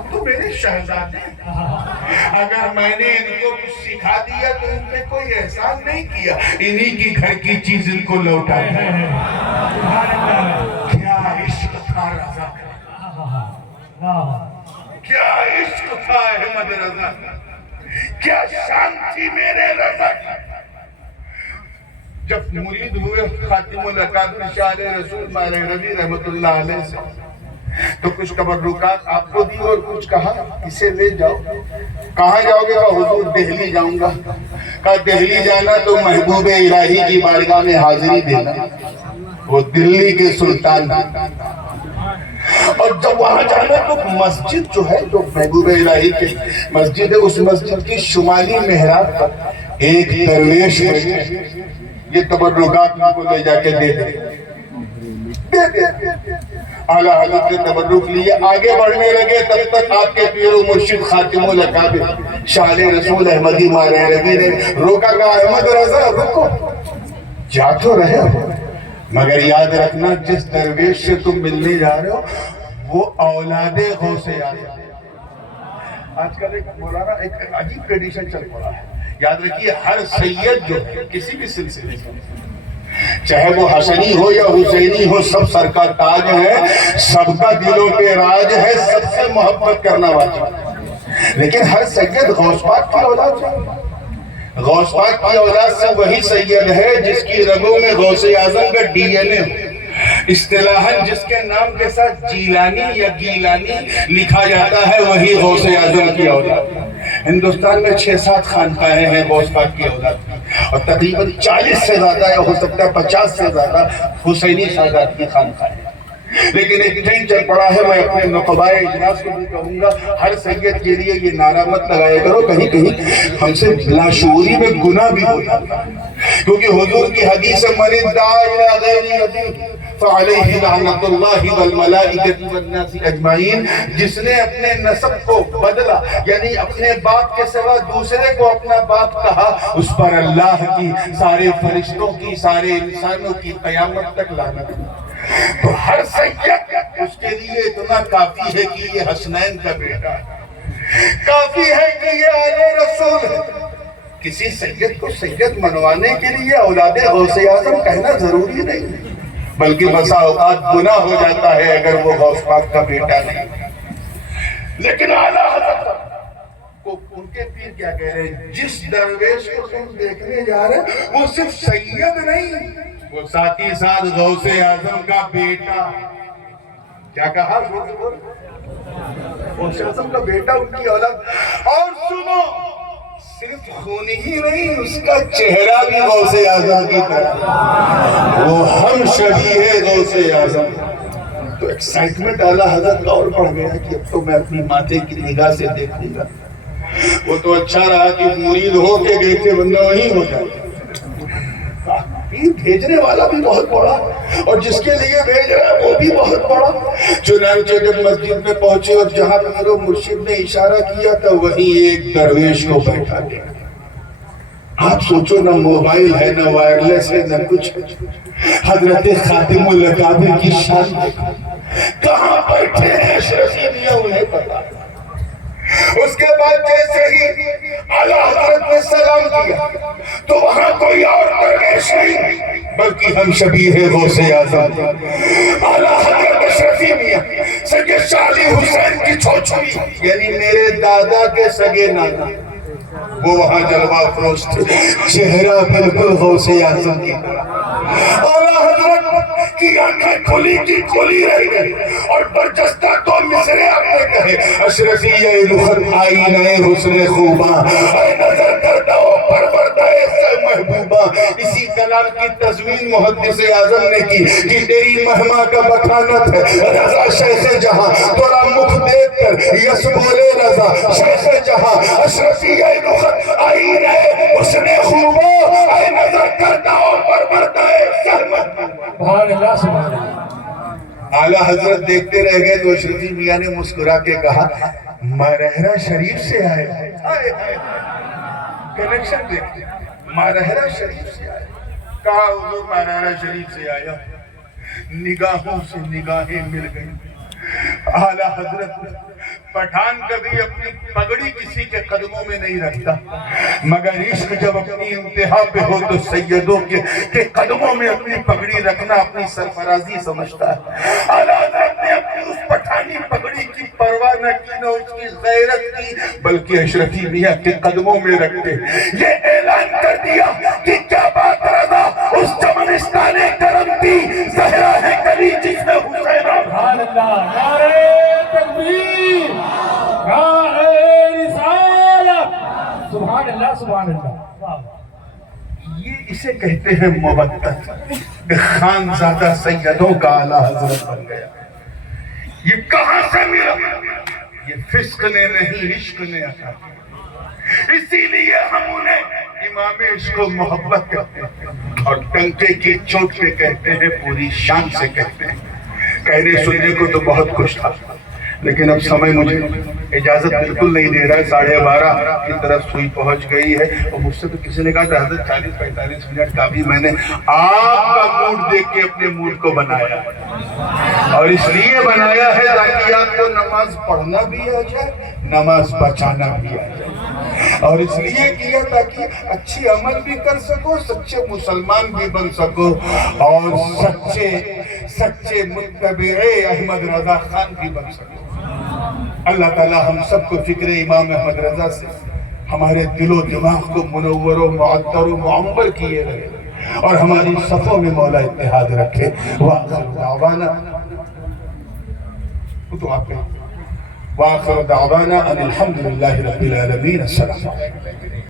آپ تو میرے شہزادے ہیں، اگر میں نے ان کو کچھ سکھا دیا تو ان پہ کوئی احسان نہیں کیا، انہی کی گھر کی چیز ان کو لوٹا دیا۔ کیا عشق تھا رضا کا، کیا عشق تھا احمد رضا کا، کیا شان تھی میرے رضا کی۔ جب مرید ہوئے خاتم الاکابر شاہ رسول مارے ربی رحمت اللہ علیہ سے، تو کچھ تبرکات آپ کو دی اور کچھ کہا اسے لے جاؤ۔ کہاں جاؤ گے؟ کہا حضور دہلی جاؤں گا۔ کہا دہلی جانا تو محبوب الہی کی بارگاہ میں حاضری دینا، وہ دلی کے سلطان، اور جب وہاں جانا تو مسجد جو ہے جو محبوب الہی کی مسجد ہے، اس مسجد کی شمالی محراب پر ایک درویش ہے، یہ تبرکات کو لے جا کے دے دے۔ اعلیٰ حضرت نے تبرک لیے، آگے بڑھنے لگے، تب تک آپ کے پیر و مرشد خاتم الاکابر شاہ رسول احمدی مارے ربی نے روکا، کہا احمد رضا رکو، جا تو رہے ہو مگر یاد رکھنا جس درویش سے تم ملنے جا رہے ہو وہ اولاد غوث اعظم۔ آج کل ایک مولانا ایک عجیب ٹریڈیشن چل پڑا ہے، یاد رکھیے ہر سید جو ہے کسی بھی سلسلے سے، چاہے وہ حسنی ہو یا حسینی ہو، سب سر کا تاج ہے، سب کا دلوں پہ راج ہے، سب سے محبت کرنا واجب، لیکن ہر سید غوث پاک کی اولاد ہے۔ غوث پاک کی اولاد سے وہی سید ہے جس کی رگوں میں غوث اعظم کا ڈی این اے ہو۔ اصطلاحاً جس کے نام کے ساتھ جیلانی یا گیلانی لکھا جاتا ہے وہی غوث اعظم کی اولاد۔ ہندوستان میں 6-7 خانقاہیں ہیں غوث پاک کی اولاد کی، اور تقریباً 40 سے زیادہ یا ہو سکتا ہے 50 سے زیادہ حسینی سادات کی خانقاہیں ہیں۔ لیکن ایک ٹرینڈ چل پڑا ہے، میں اپنے نقبائے اجلاس کو بھی کہوں گا، ہر سید کے لیے یہ نعرہ مت لگایا کرو، کہیں کہیں ہم سے لاشعوری میں گناہ بھی ہو جاتا ہے، کیونکہ حضور کی حدیث من ادعا الی غیر ابیہ فعلیہ لعنۃ اللہ والملائکۃ والناس اجمعین، جس نے اپنے نسب کو بدلا یعنی اپنے باپ کے سوا دوسرے کو اپنا باپ کہا، اس پر اللہ کی، سارے فرشتوں کی، سارے انسانوں کی قیامت تک لعنت۔ تو ہر سید اس کے لیے اتنا کافی ہے کہ یہ حسنین کا بیٹا ہے، کافی ہے کہ یہ آل رسول ہے۔ کسی سید کو سید منوانے کے لیے اولاد غوث اعظم کہنا ضروری نہیں ہے، بلکہ بسا اوقات گناہ ہو جاتا ہے اگر وہ غوث پاک کا بیٹا نہیں۔ لیکن اعلیٰ حضرت کو ان کے پیر کیا کہہ رہے ہیں، جس درویش کو تم دیکھنے جا رہے ہیں وہ صرف سید نہیں، وہ ساتھ ہی ساتھ غوث اعظم کا بیٹا۔ کیا کہا؟ غوث اعظم کا بیٹا، ان کی اولاد۔ اور سنو، صرف خونی ہی نہیں، اس کا چہرہ بھی غوث اعظم کی طرح، وہ ہم شبیہ غوث اعظم۔ تو ایکسائٹمنٹ اعلیٰ حضرت کا اور بڑھ گیا کہ اب تو میں اپنی ماتھے کی نگاہ سے دیکھوں گا۔ وہ تو اچھا رہا کہ مرید ہو کے گئے تھے، ورنہ وہیں ہو جاتے۔ پیر بھیجنے والا بھی بہت بڑا اور جس کے لیے بھیج رہا ہے وہ بھی بہت بڑا۔ چنانچہ جب مسجد میں پہنچے اور جہاں پیر و مرشد نے اشارہ کیا تھا وہیں ایک درویش کو بیٹھا دیا۔ آپ سوچو، نہ موبائل ہے، نہ وائرلیس ہے، نہ کچھ۔ حضرت خاتم الاکابر کی شان کہاں بیٹھے ہیں اشرفی میاں انہیں پتا۔ اس کے بعد جیسے ہی اعلیٰ حضرت نے سلام کیا تو وہاں کوئی اور درویش نہیں بلکہ ہم شبیہ غوث اعظم۔ اعلیٰ حضرت اشرفی میاں سید شاہ علی حسین کی چھوچھوئی یعنی میرے دادا کے سگے نانا، وہ وہاں جلوہ افروز تھے، چہرہ بالکل غوث اعظم کی طرح۔ اعلیٰ حضرت کی آنکھیں کھلی کی کھلی رہ گئی اور برجستہ تو مصرے آپ نے کہے، اشرفی رخت آئینہ حسن خوباں، اے نظر کردہ و پروردہ سے محبوبہ۔ اسی کلام کی تزوین محدث اعظم نے کی کہ تیری مہما کا بکھانت ہے رضا شیخ جہاں، تورا مکھ دیکھ کر یس بولے رضا شیخ جہاں، اشرفی رخت آئینہ حسن خوباں، اے نظر کردہ و پروردہ سے محبوبہ۔ اعلیٰ حضرت دیکھتے رہ گئے تو اشرفی میاں نے مسکرا کے کہا، مارہرہ شریف سے آئے۔ کنیکشن دیکھتے، مارہرہ شریف سے آئے۔ کہا حضور مارہرہ شریف سے آیا، نگاہوں سے نگاہیں مل گئی، اعلیٰ حضرت پٹھان کبھی اپنی پگڑی کسی کے قدموں میں نہیں رکھتا، مگر عشق جب اپنی انتہا پہ ہو تو سیدوں کے قدموں میں اپنی پگڑی رکھنا اپنی سرفرازی سمجھتا ہے۔ اعلیٰ حضرت نے اپنی اس پٹھانی پگڑی کی پرواہ نہ کی، نہ اس کی غیرت کی، بلکہ اشرفی میاں کے قدموں میں رکھتے یہ اعلان کر دیا کہ کیا بات رضا اس چمنستان کرم تھی، زہرا ہے کلی جس میں حسین سبحان اللہ، نعرہ تکبیر، نعرہ رسالت، سبحان اللہ سبحان اللہ۔ یہ اسے کہتے ہیں مبتت، خانزادہ سیدوں کا اعلیٰ حضرت بن گیا۔ یہ کہاں سے ملا؟ یہ فسق نے نہیں، عشق نے عطا کیا۔ اسی لیے ہم انہیں امام عشق و محبت کہتے ہیں، اور ٹنکے کی چوٹ پہ کہتے ہیں، پوری شان سے کہتے ہیں۔ کہنے سننے کو تو بہت کچھ تھا، لیکن اب سمے مجھے اجازت بالکل نہیں دے رہا ہے، 12:30 کی طرف سوئی پہنچ گئی ہے، اور مجھ سے تو کسی نے کہا تھا حضرت 40-45 منٹ کا بھی میں نے آپ کا موڈ دیکھ کے اپنے موڈ کو بنایا، اور اس لیے بنایا ہے تاکہ آپ کو نماز پڑھنا بھی آ جائے، نماز بچانا بھی آ جائے، اور اس لیے کیا تاکہ اچھی عمل بھی کر سکو، سچے مسلمان بھی بن سکو، اور سچے متبع احمد رضا خان بھی بن سکو۔ اللہ تعالیٰ ہم سب کو فکر امام احمد رضا سے ہمارے دل و دماغ کو منور و معطر و معمر کیے رہے، اور ہماری صفوں میں مولا اتحاد رکھے۔ وآخر دعوانا وآخر دعوانا ان الحمدللہ رب العالمین۔ السلام علیکم۔